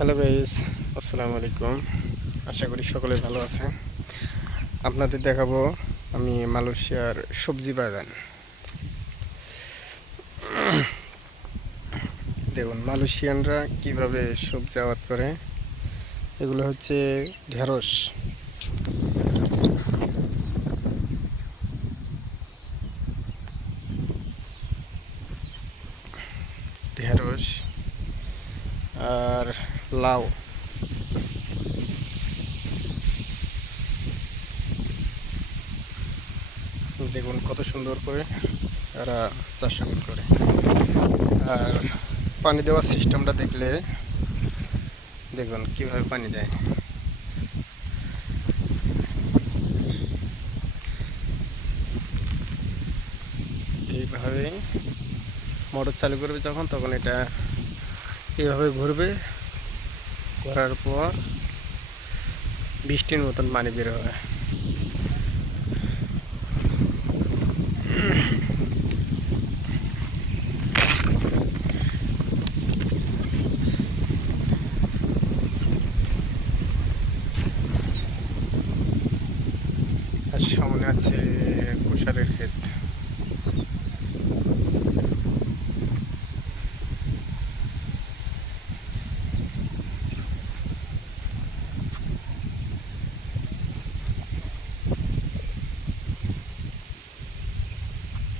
Hello guys, আসসালামু আলাইকুম। আশা করি সকলে ভালো আছে। আপনাদের দেখাবো আমি মালয়েশিয়ার সবজি বাগান। দেখুন মালয়েশিয়ানরা কিভাবে সবজি আবাদ করে। এগুলো হচ্ছে ঢেঁড়স। ঢেঁড়স আর লাউ। দেখুন কত সুন্দর করে এরা চাষাবাদ করে। আর পানি দেওয়ার সিস্টেমটা দেখলে দেখুন কিভাবে পানি দেয়। এইভাবে মোটর চালু করবে যখন, তখন এটা এইভাবে ঘুরবে, ঘোরার পর বৃষ্টির মতন পানি বের হবে। আর সামনে আছে কুষারের ক্ষেত।